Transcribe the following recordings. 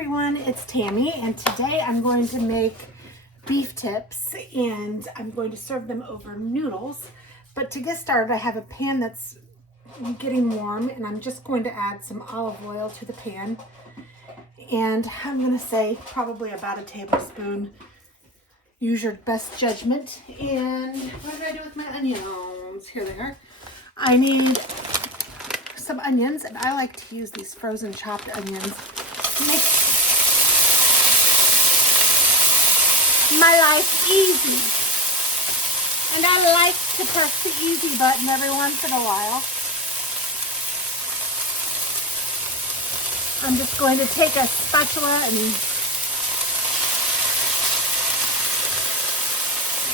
everyone, it's Tammy, and today I'm going to make beef tips and I'm going to serve them over noodles. But to get started, I have a pan that's getting warm and I'm just going to add some olive oil to the pan. And I'm going to say probably about a tablespoon. Use your best judgment. And what did I do with my onions? Here they are. I need some onions, and I like to use these frozen chopped onions. Makes my life easy. And I like to press the easy button every once in a while. I'm just going to take a spatula and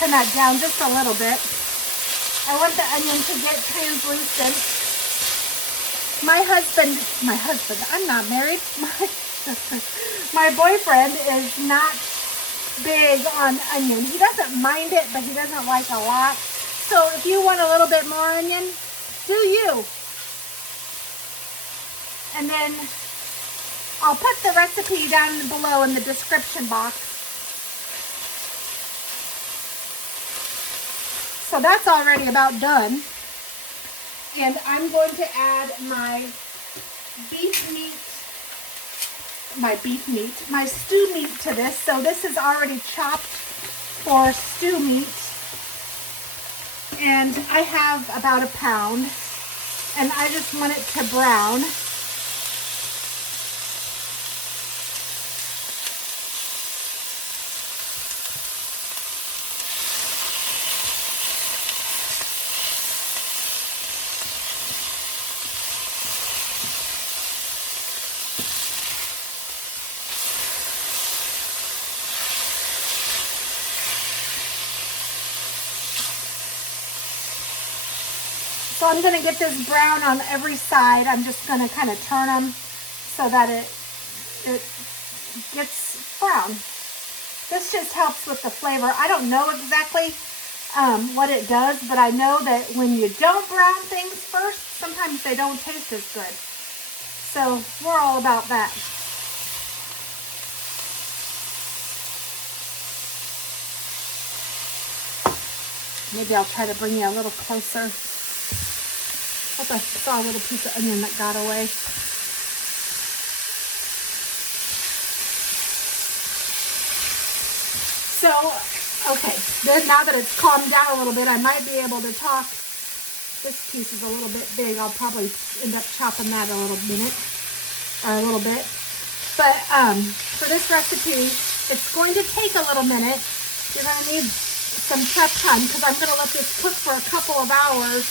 turn that down just a little bit. I want the onion to get translucent. My husband, I'm not married. My boyfriend is not big on onion. He doesn't mind it, but he doesn't like a lot. So if you want a little bit more onion, do you. And then I'll put the recipe down below in the description box. So that's already about done. And I'm going to add my my stew meat to this. So this is already chopped for stew meat. And I have about a pound. And I just want it to brown. So I'm going to get this brown on every side. I'm just going to kind of turn them so that it gets brown. This just helps with the flavor. I don't know exactly what it does, but I know that when you don't brown things first, sometimes they don't taste as good. So we're all about that. Maybe I'll try to bring you a little closer. I hope I saw a little piece of onion that got away. So, okay, now that it's calmed down a little bit, I might be able to talk. This piece is a little bit big. I'll probably end up chopping that a little bit. But for this recipe, it's going to take a little minute. You're going to need some prep time because I'm going to let this cook for a couple of hours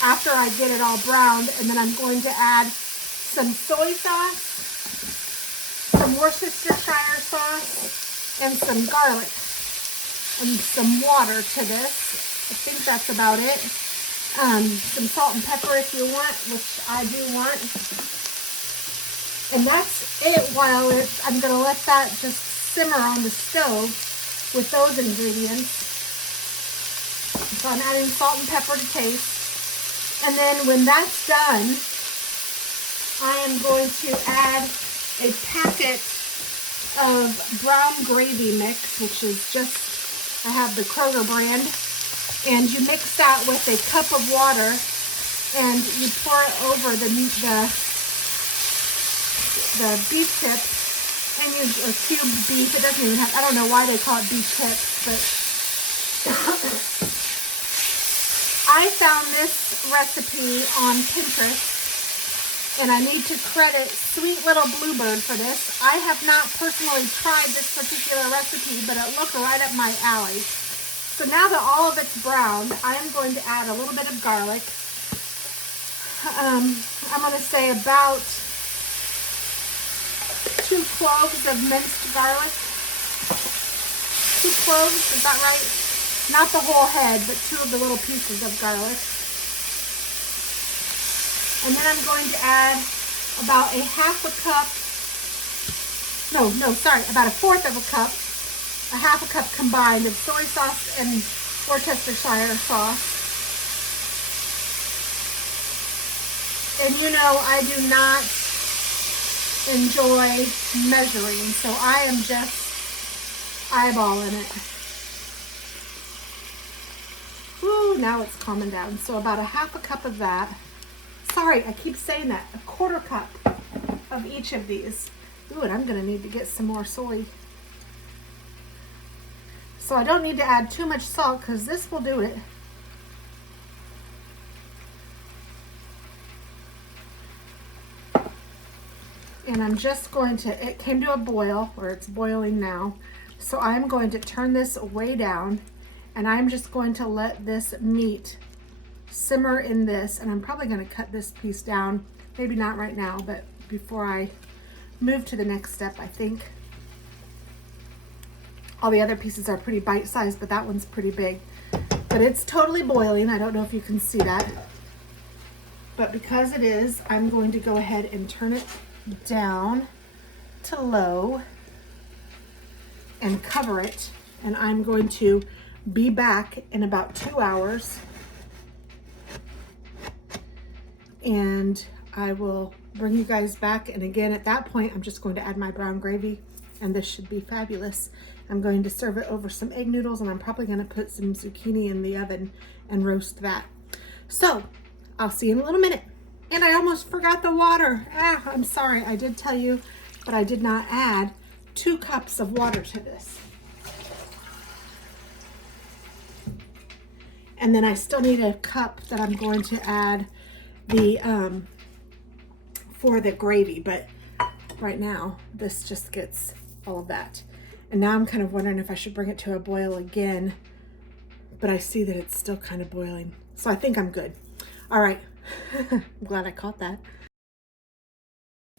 after I get it all browned, and then I'm going to add some soy sauce, some Worcestershire sauce, and some garlic, and some water to this. I think that's about it. Some salt and pepper if you want, which I do want. And that's it. While I'm going to let that just simmer on the stove with those ingredients. So I'm adding salt and pepper to taste. And then when that's done, I am going to add a packet of brown gravy mix, which is just, I have the Kroger brand. And you mix that with a cup of water and you pour it over the beef tips and use a cubed beef. It doesn't even have, I don't know why they call it beef tips, but I found this recipe on Pinterest, and I need to credit Sweet Little Bluebird for this. I have not personally tried this particular recipe, but it looked right up my alley. So now that all of it's browned, I am going to add a little bit of garlic. I'm going to say about 2 cloves of minced garlic. 2 cloves, is that right? Not the whole head, but 2 of the little pieces of garlic. And then I'm going to add about a half a cup, about a fourth of a cup, a half a cup combined of soy sauce and Worcestershire sauce. And you know I do not enjoy measuring, so I am just eyeballing it. Ooh, now it's calming down. So about a half a cup of that. Sorry, I keep saying that. A quarter cup of each of these. Ooh, and I'm gonna need to get some more soy. So I don't need to add too much salt because this will do it. And I'm just going to, it came to a boil, or it's boiling now. So I'm going to turn this way down, and I'm just going to let this meat simmer in this. And I'm probably going to cut this piece down, maybe not right now, but before I move to the next step, I think. All the other pieces are pretty bite-sized, but that one's pretty big. But it's totally boiling. I don't know if you can see that. But because it is, I'm going to go ahead and turn it down to low and cover it, and I'm going to be back in about 2 hours, and I will bring you guys back. And again, at that point, I'm just going to add my brown gravy, and this should be fabulous. I'm going to serve it over some egg noodles, and I'm probably going to put some zucchini in the oven and roast that. So I'll see you in a little minute. And I almost forgot the water. I'm sorry, I did tell you, but I did not add 2 cups of water to this. And then I still need a cup that I'm going to add the for the gravy, but right now this just gets all of that. And now I'm kind of wondering if I should bring it to a boil again, but I see that it's still kind of boiling. So I think I'm good. All right. I'm glad I caught that.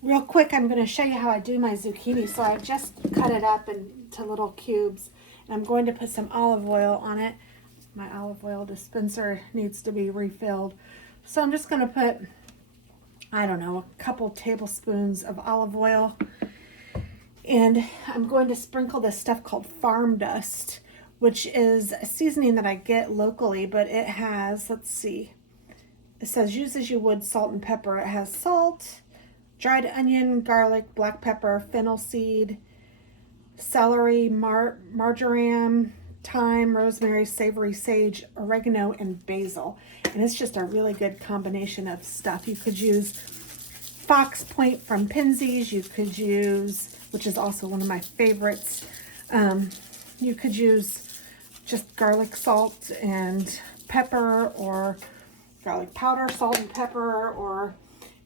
Real quick, I'm going to show you how I do my zucchini. So I just cut it up into little cubes, and I'm going to put some olive oil on it. My olive oil dispenser needs to be refilled. So I'm just going to put, I don't know, a couple tablespoons of olive oil. And I'm going to sprinkle this stuff called farm dust, which is a seasoning that I get locally, but it has, let's see, it says use as you would salt and pepper. It has salt, dried onion, garlic, black pepper, fennel seed, celery, marjoram, thyme, rosemary, savory sage, oregano, and basil. And it's just a really good combination of stuff. You could use Fox Point from Pinsy's. You could use, which is also one of my favorites. You could use just garlic salt and pepper, or garlic powder, salt and pepper, or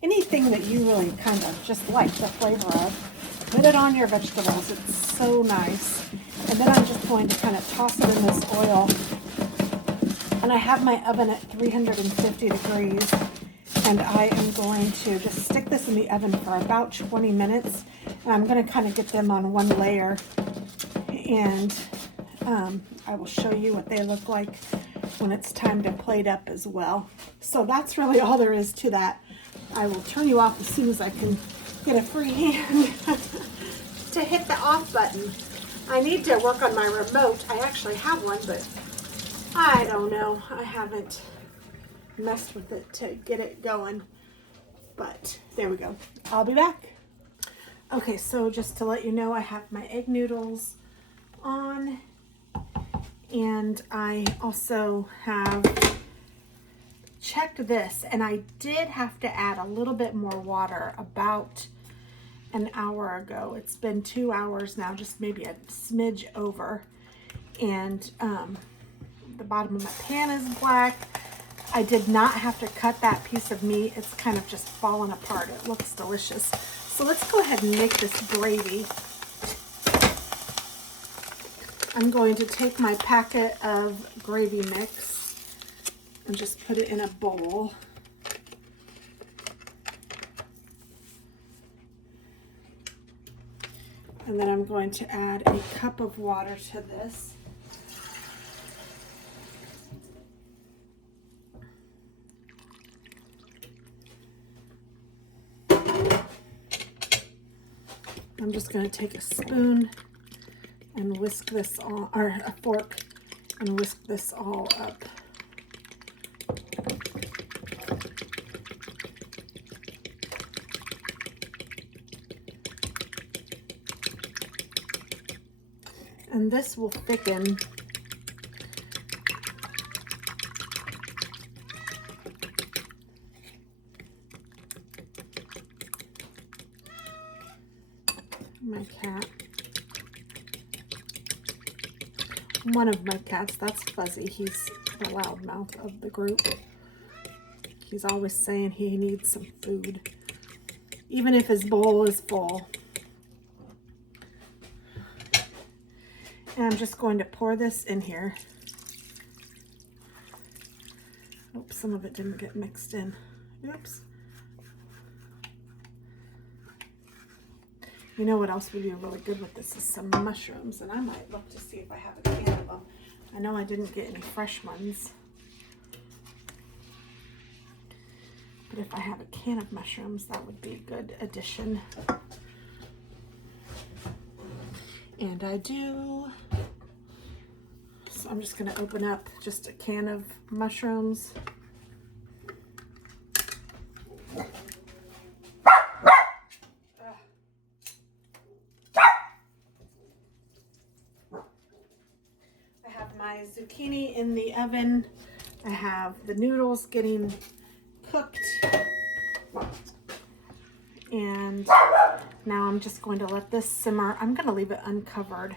anything that you really kind of just like the flavor of. Put it on your vegetables. It's so nice. And then I'm just going to kind of toss it in this oil. And I have my oven at 350 degrees. And I am going to just stick this in the oven for about 20 minutes. And I'm going to kind of get them on one layer. And I will show you what they look like when it's time to plate up as well. So that's really all there is to that. I will turn you off as soon as I can get a free hand to hit the off button. I need to work on my remote. I actually have one, but I don't know. I haven't messed with it to get it going. But there we go. I'll be back. Okay, so just to let you know, I have my egg noodles on. And I also have checked this, and I did have to add a little bit more water about an hour ago. It's been 2 hours now, just maybe a smidge over. And the bottom of my pan is black. I did not have to cut that piece of meat. It's kind of just fallen apart. It looks delicious. So let's go ahead and make this gravy. I'm going to take my packet of gravy mix and just put it in a bowl. And then I'm going to add a cup of water to this. I'm just going to take a spoon and whisk this all, or a fork, and whisk this all up. And this will thicken. My cat. One of my cats, that's Fuzzy. He's the loudmouth of the group. He's always saying he needs some food, even if his bowl is full. And I'm just going to pour this in here. Oops, some of it didn't get mixed in. Oops. You know what else would be really good with this is some mushrooms, and I might look to see if I have a can of them. I know I didn't get any fresh ones, but if I have a can of mushrooms, that would be a good addition. And I do. So I'm just going to open up just a can of mushrooms. My zucchini in the oven. I have the noodles getting cooked. And now I'm just going to let this simmer. I'm going to leave it uncovered.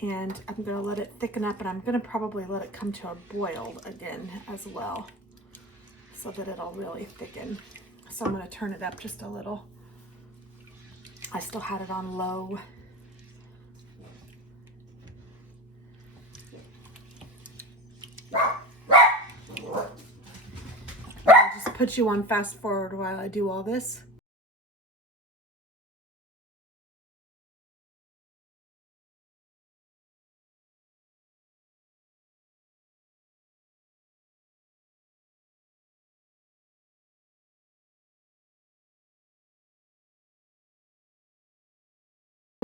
And I'm going to let it thicken up, and I'm going to probably let it come to a boil again as well, so that it'll really thicken. So I'm going to turn it up just a little. I still had it on low. I'll just put you on fast forward while I do all this.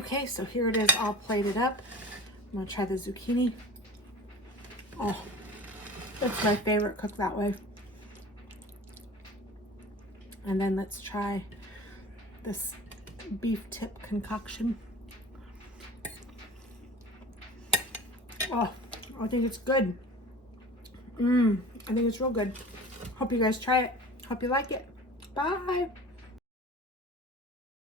Okay, so here it is all plated up. I'm gonna try the zucchini. Oh, that's my favorite, cooked that way. And then let's try this beef tip concoction. Oh, I think it's good. I think it's real good. Hope you guys try it. Hope you like it. Bye.